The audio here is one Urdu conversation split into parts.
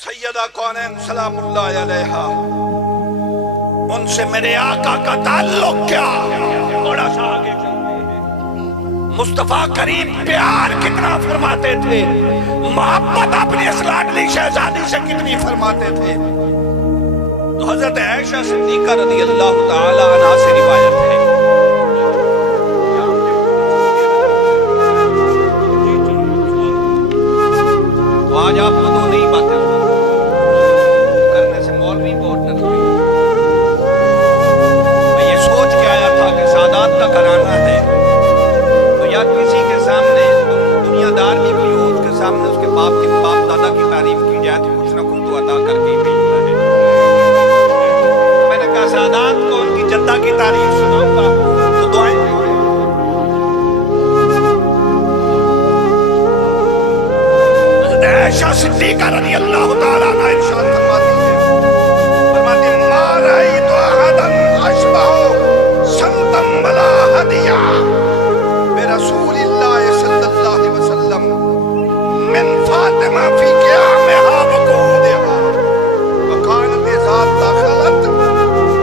سیدہ کونین سلام اللہ علیہا، ان سے میرے آقا کا تعلق کیا؟ تھوڑا سا آگے چلتے ہیں۔ مصطفیٰ کریم پیار کتنا فرماتے تھے، محبت اپنی اسلاڈلی شہزادی سے کتنی فرماتے تھے۔ تو حضرت عائشہ صدیقہ رضی اللہ تعالی عنہ سے روایت ہے، تو آج آپ کو دو نئی باتیں کرنے سے مولوی بہت ڈر گئی۔ میں یہ سوچ کے آیا تھا کہ سادات کا گھرانہ ہے، تو یا کسی کے سامنے دنیا دار بھی کوئی ہو، اس کے سامنے اس کے باپ دادا کی تعریف کی جائے تو کچھ نہ کچھ تو عطا کر کے ہی بھیجتا ہے۔ میں نے کہا سادات کو ان کی جدہ کی تعریف سناؤں گا تو دعائیں بھی ہوئے۔ عائشہ صدیقہ رضی اللہ تعالیٰ عنہ ارشاد فرماتی ہے، ما رأیت احدا اشبہ سمتا ولا ہدیا برسول اللہ صلی اللہ علیہ وسلم من فاطمہ فی قیامہا وقعودہا وکانت ذات دخلت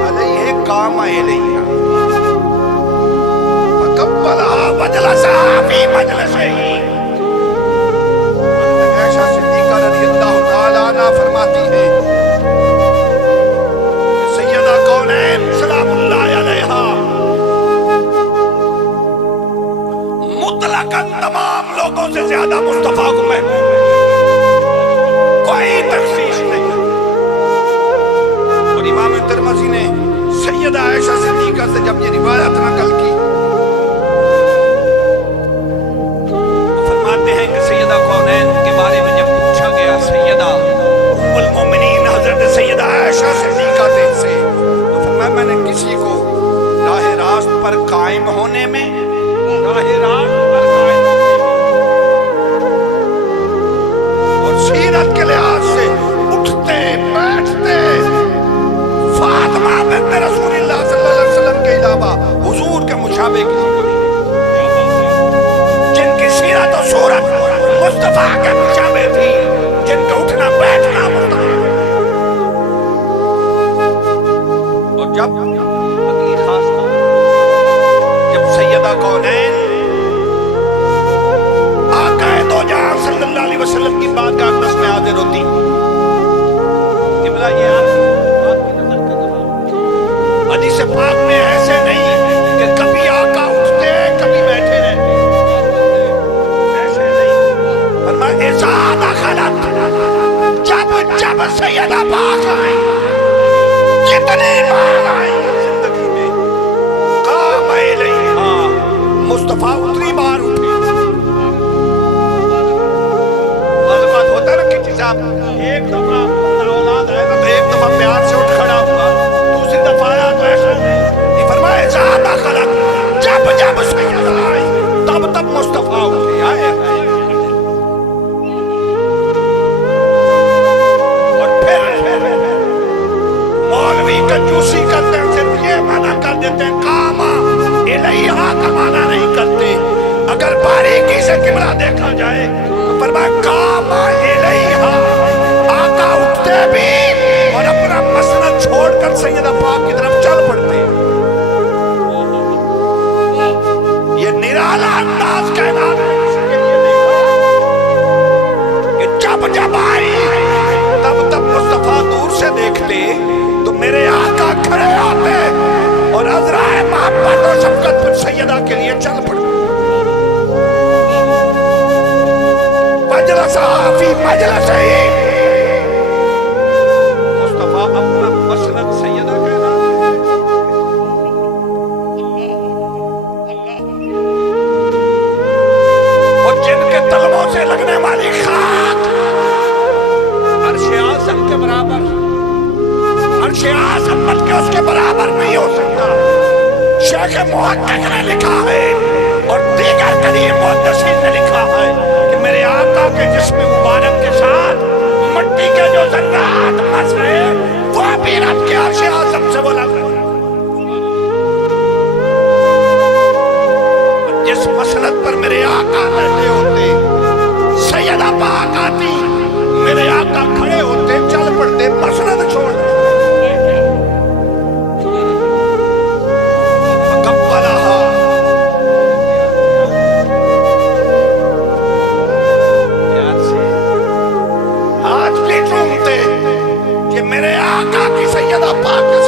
علیہ قام الیہا فقبلہا وجلسہا فی مجلسہ۔ فرماتی ہے سیدہ کونین سلام اللہ علیہا مطلقاً تمام لوگوں سے زیادہ مصطفیٰ کو محبوب ہے، کوئی تخصیص نہیں۔ اور امام ترمذی نے سیدہ عائشہ صدیقہ سے جب یہ روایت نقل کی تو فرماتے ہیں کہ سیدہ کونین کے بارے میں جب پوچھا گیا سیدہ المومنین حضرت سیدہ عائشہ صدیقہ سے، تو فرمایا میں نے کسی کو راہ راست پر قائم ہونے میں اور سیرت کے لحاظ سے اٹھتے بیٹھتے فاطمہ بنت رسول اللہ صلی اللہ علیہ وسلم کے علاوہ حضور کے مشابہ کسی کو نہیں، جن کی سیرت و صورت مصطفیٰ کے مشابہ تھی، جن کا اٹھنا بیٹھنا مصطفیٰ۔ اور جب اگلی خاص بات، جب سیدہ کونین آقا دو جہاں صلی اللہ علیہ وسلم کی بات کا اقدس میں حاضر ہوتی، قبلہ یہ آپ کی نظر کا جواب حدیث پاک میں ایسے نہیں کہ کبھی آقا اٹھتے کبھی بیٹھے رہتے، ایسے نہیں۔ فرمایا ازاد خلط، جب سیدہ پاک آئیں، کتنی بار آئیں زندگی میں، قام الیہا مصطفیٰ اتنی بار اٹھے۔ بعض اوقات ہوتا ہے نا کہ صاحب ایک دفعہ اپنا اولاد آئے گا تو ایک دفعہ پیار سے اٹھ کھڑا ہوا، دوسری دفعہ آیا تو ایسا نہیں۔ یہ فرمایا ازاد خلط، جب سیدہ آئیں تب مصطفیٰ اٹھے۔ آئے کنجوسی کرتے ہیں، صرف یہ معنی کر دیتے ہیں قاما الیہا کا معنی نہیں کرتے۔ اگر باریکی سے قبلہ دیکھا جائے تو فرمایا قاما الیہا، آقا اٹھتے بھی اور اپنا مسند چھوڑ کر سیدہ پاک کی طرف چل پڑتے۔ یہ نرالا انداز کہنا ہے کہ جب آئی تب مصطفیٰ دور سے دیکھتے تو میرے آقا کھڑے آتے اور عذرائے محبت و شفقت پر سیدہ کے لیے چل پڑتے۔ مجلسہ فی مجلسہ، مصطفیٰ اپنا مسند سیدہ کہنا اور جن کے تلووں سے لگنے والی خاک عرش اعظم کے برابر، عرش عظمت کے اس کے برابر نہیں ہو سکتا۔ شیخ محقق نے لکھا ہے اور دیگر قدیم محدثین نے لکھا ہے کہ میرے آقا کے جسم مبارک کے ساتھ مٹی کے جو ذرات مس رہے وہ بھی رب کے عرش اعظم سے بلند ہے۔ جس مسند پر میرے آقا بیٹھے ہوتے، سیدہ پاک آتی، میرے آقا کھڑے ہوتے مسجد پاک